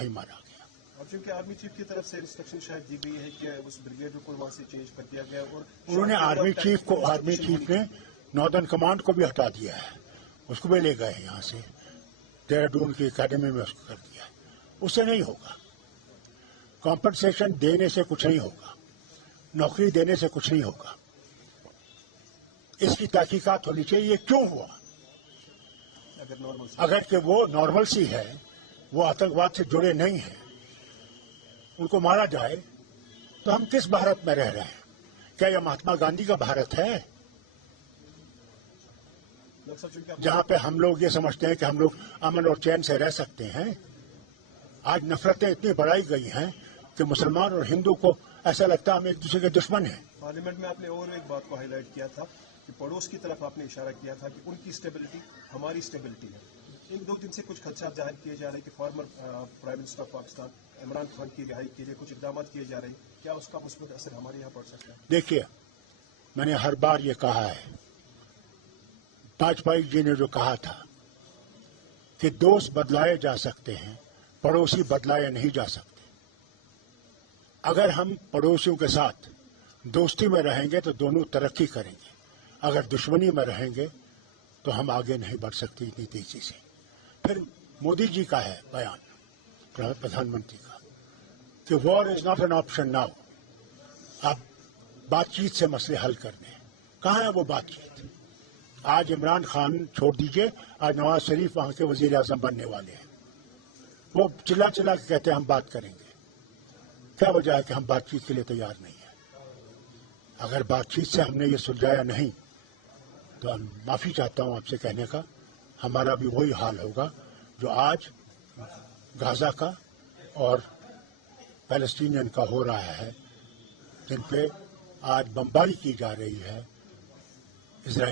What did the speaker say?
भाई मारा गया। अब चूंकि आर्मी चीफ की तरफ से इंस्ट्रक्शन शायद दी गई है कि उस ब्रिगेड को वहां से चेंज कर दिया गया और उन्होंने आर्मी चीफ ने नॉर्दर्न कमांड को भी हटा दिया है, उसको भी ले गए यहाँ से, देहरादून की एकेडमी में उसको कर दिया है। उससे नहीं होगा, कॉम्पनसेशन देने से कुछ नहीं होगा, नौकरी देने से कुछ नहीं होगा। इसकी तहकीकात होनी चाहिए, ये क्यों हुआ। अगर कि वो नॉर्मल सी है, वो आतंकवाद से जुड़े नहीं हैं, उनको मारा जाए तो हम किस भारत में रह रहे हैं? क्या यह महात्मा गांधी का भारत है, जहां पे हम लोग ये समझते हैं कि हम लोग अमन और चैन से रह सकते हैं? आज नफरतें इतनी बढ़ाई गई हैं कि मुसलमान और हिंदू को ऐसा लगता है हम एक दूसरे के दुश्मन हैं। पार्लियामेंट में आपने और एक बात को हाईलाइट किया था कि पड़ोस की तरफ आपने इशारा किया था कि उनकी स्टेबिलिटी हमारी स्टेबिलिटी है। एक दो दिन से कुछ खदशात जाहिर किए जा रहे हैं कि former prime minister of Pakistan Imran Khan की रिहाई के लिए कुछ इकदाम किए जा रहे हैं, क्या उसका मुस्बत असर हमारे यहाँ पड़ सकता है? देखिए, मैंने हर बार ये कहा है, वाजपेयी जी ने जो कहा था कि दोस्त बदलाए जा सकते हैं, पड़ोसी बदलाए नहीं जा सकते। अगर हम पड़ोसियों के साथ दोस्ती में रहेंगे तो दोनों तरक्की करेंगे, अगर दुश्मनी में रहेंगे तो हम आगे नहीं बढ़ सकते इतनी तेजी से। फिर मोदी जी का है बयान, प्रधानमंत्री का, कि war is not an option now, आप बातचीत से मसले हल कर दें। कहाँ है वो बातचीत? आज इमरान खान छोड़ दीजिए, आज नवाज शरीफ वहां के वजीर आजम बनने वाले हैं, वो चिल्ला चिल्ला के कहते हैं हम बात करेंगे। क्या वजह है कि हम बातचीत के लिए तैयार नहीं है? अगर बातचीत से हमने ये सुलझाया नहीं तो माफी चाहता हूं आपसे कहने का, हमारा भी वही हाल होगा जो आज गाजा का और पैलेस्टीनियन का हो रहा है, जिन पे आज बमबारी की जा रही है इजराइल।